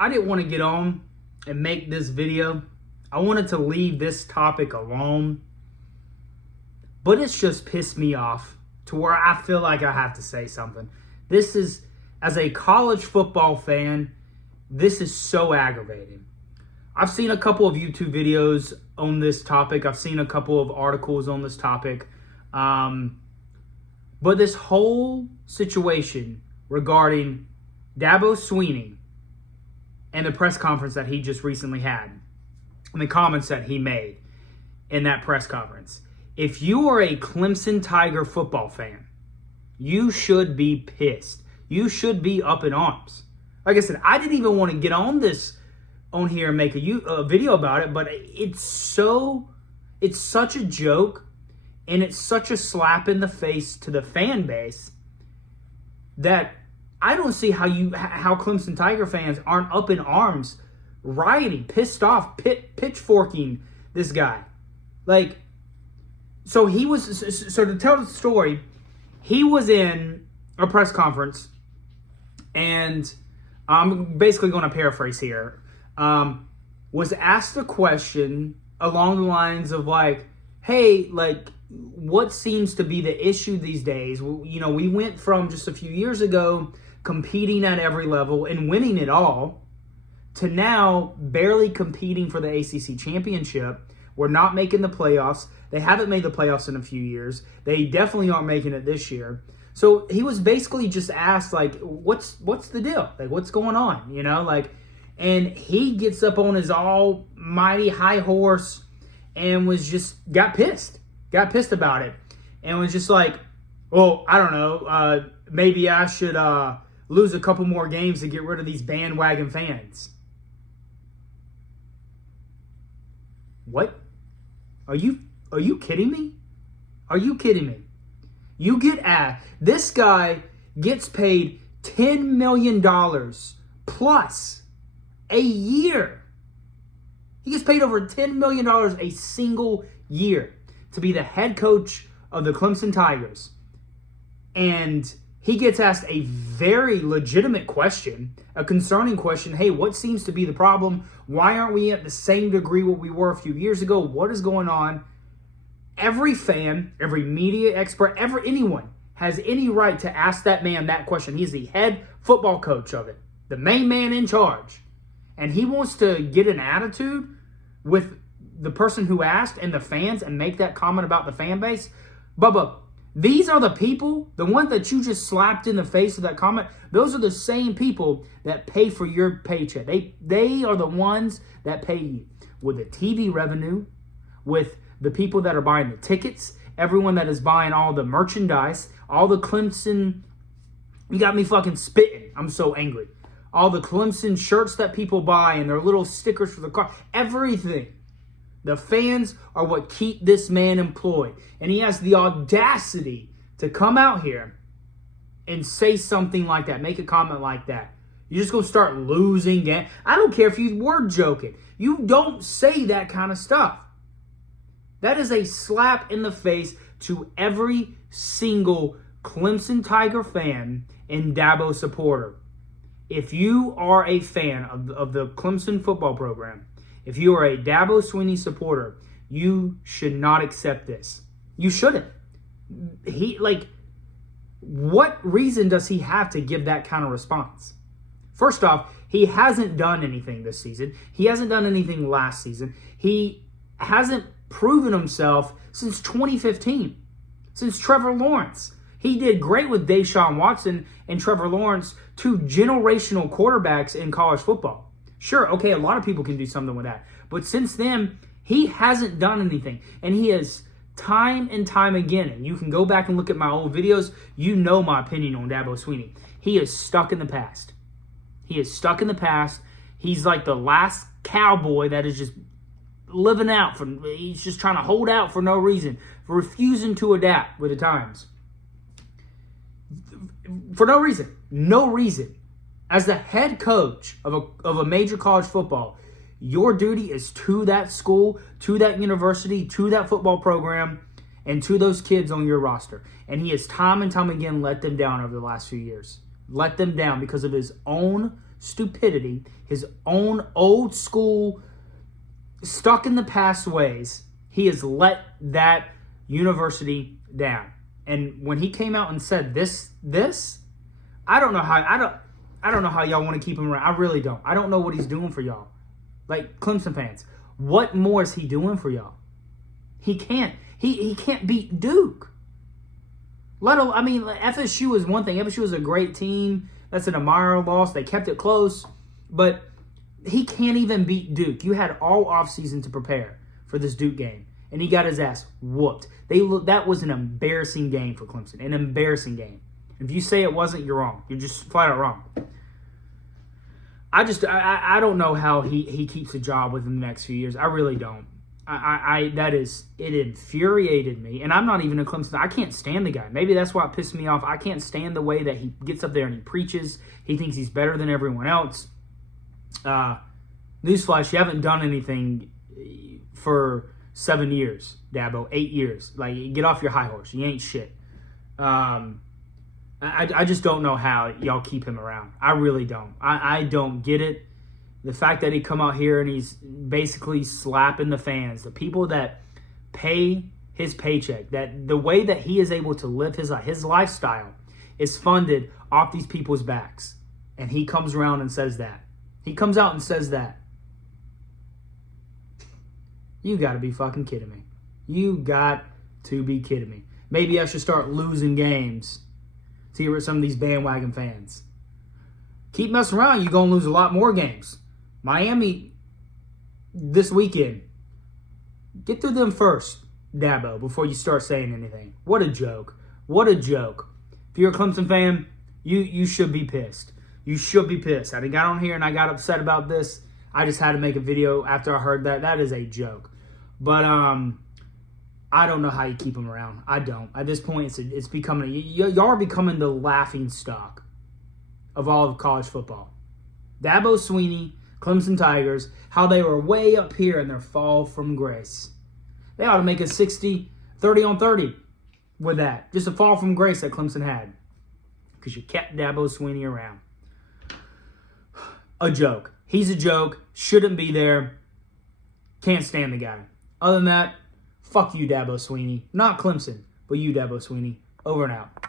I didn't want to get on and make this video. I wanted to leave this topic alone. But it's just pissed me off to where I feel like I have to say something. This is, as a college football fan, this is so aggravating. I've seen a couple of YouTube videos on this topic. I've seen a couple of articles on this topic. But this whole situation regarding Dabo Swinney and the press conference that he just recently had, and the comments that he made in that press conference. If you are a Clemson Tiger football fan, you should be pissed. You should be up in arms. Like I said, I didn't even want to get on here and make a video about it, but it's such a joke, and it's such a slap in the face to the fan base that I don't see how Clemson Tiger fans aren't up in arms, rioting, pissed off, pitchforking this guy. So to tell the story, he was in a press conference, and I'm basically going to paraphrase here, was asked a question along the lines of hey, what seems to be the issue these days? We went from just a few years ago competing at every level and winning it all to now barely competing for the ACC championship. We're not making the playoffs. They haven't made the playoffs in a few years. They definitely aren't making it this year. So he was basically just asked, what's the deal? What's going on? And he gets up on his almighty high horse and got pissed about it. And was just well, I don't know, maybe I should lose a couple more games to get rid of these bandwagon fans. What? Are you kidding me? Are you kidding me? This guy gets paid $10 million plus a year. He gets paid over $10 million a single year to be the head coach of the Clemson Tigers. And he gets asked a very legitimate question, a concerning question. Hey, what seems to be the problem? Why aren't we at the same degree what we were a few years ago? What is going on? Every fan, every media expert, anyone has any right to ask that man that question. He's the head football coach of it, the main man in charge. And he wants to get an attitude with the person who asked and the fans and make that comment about the fan base. Bubba, these are the people, the ones that you just slapped in the face with that comment. Those are the same people that pay for your paycheck. They are the ones that pay you with the TV revenue, with the people that are buying the tickets, everyone that is buying all the merchandise, all the Clemson. You got me fucking spitting. I'm so angry. All the Clemson shirts that people buy and their little stickers for the car. Everything. The fans are what keep this man employed. And he has the audacity to come out here and say something like that, make a comment like that. You're just going to start losing games. I don't care if you were joking. You don't say that kind of stuff. That is a slap in the face to every single Clemson Tiger fan and Dabo supporter. If you are a fan of the Clemson football program, if you are a Dabo Swinney supporter, you should not accept this. You shouldn't. What reason does he have to give that kind of response? First off, he hasn't done anything this season. He hasn't done anything last season. He hasn't proven himself since 2015, since Trevor Lawrence. He did great with Deshaun Watson and Trevor Lawrence, two generational quarterbacks in college football. Sure, okay, a lot of people can do something with that. But since then, he hasn't done anything. And he has time and time again, and you can go back and look at my old videos, you know my opinion on Dabo Swinney. He is stuck in the past. He is stuck in the past. He's like the last cowboy that is just living out. He's just trying to hold out for no reason, refusing to adapt with the times. For no reason. No reason. As the head coach of a major college football, your duty is to that school, to that university, to that football program, and to those kids on your roster. And he has time and time again let them down over the last few years. let them down because of his own stupidity, his own old school, stuck in the past ways. He has let that university down. And when he came out and said this, I don't know how y'all want to keep him around. I really don't. I don't know what he's doing for y'all. Like, Clemson fans, what more is he doing for y'all? He can't. He can't beat Duke. FSU is one thing. FSU is a great team. That's an Amara loss. They kept it close. But he can't even beat Duke. You had all offseason to prepare for this Duke game. And he got his ass whooped. That was an embarrassing game for Clemson. An embarrassing game. If you say it wasn't, you're wrong. You're just flat out wrong. I don't know how he keeps a job within the next few years. I really don't. It infuriated me. And I'm not even a Clemson. I can't stand the guy. Maybe that's why it pissed me off. I can't stand the way that he gets up there and he preaches. He thinks he's better than everyone else. Newsflash, you haven't done anything for 7 years, Dabo. 8 years. Like, get off your high horse. You ain't shit. I just don't know how y'all keep him around. I really don't. I don't get it. The fact that he come out here and he's basically slapping the fans, the people that pay his paycheck, that the way that he is able to live his lifestyle is funded off these people's backs. And he comes around and says that. He comes out and says that. You got to be fucking kidding me. You got to be kidding me. Maybe I should start losing games to get rid of some of these bandwagon fans. Keep messing around, you're going to lose a lot more games. Miami this weekend. Get through them first, Dabo, before you start saying anything. What a joke. What a joke. If you're a Clemson fan, you should be pissed. You should be pissed. I got on here and I got upset about this. I just had to make a video after I heard that. That is a joke. But I don't know how you keep him around. I don't. At this point, it's becoming y'all are becoming the laughing stock of all of college football. Dabo Swinney, Clemson Tigers, how they were way up here in their fall from grace. They ought to make a 30 on 30 with that. Just a fall from grace that Clemson had. Because you kept Dabo Swinney around. A joke. He's a joke. Shouldn't be there. Can't stand the guy. Other than that, fuck you, Dabo Swinney. Not Clemson, but you, Dabo Swinney. Over and out.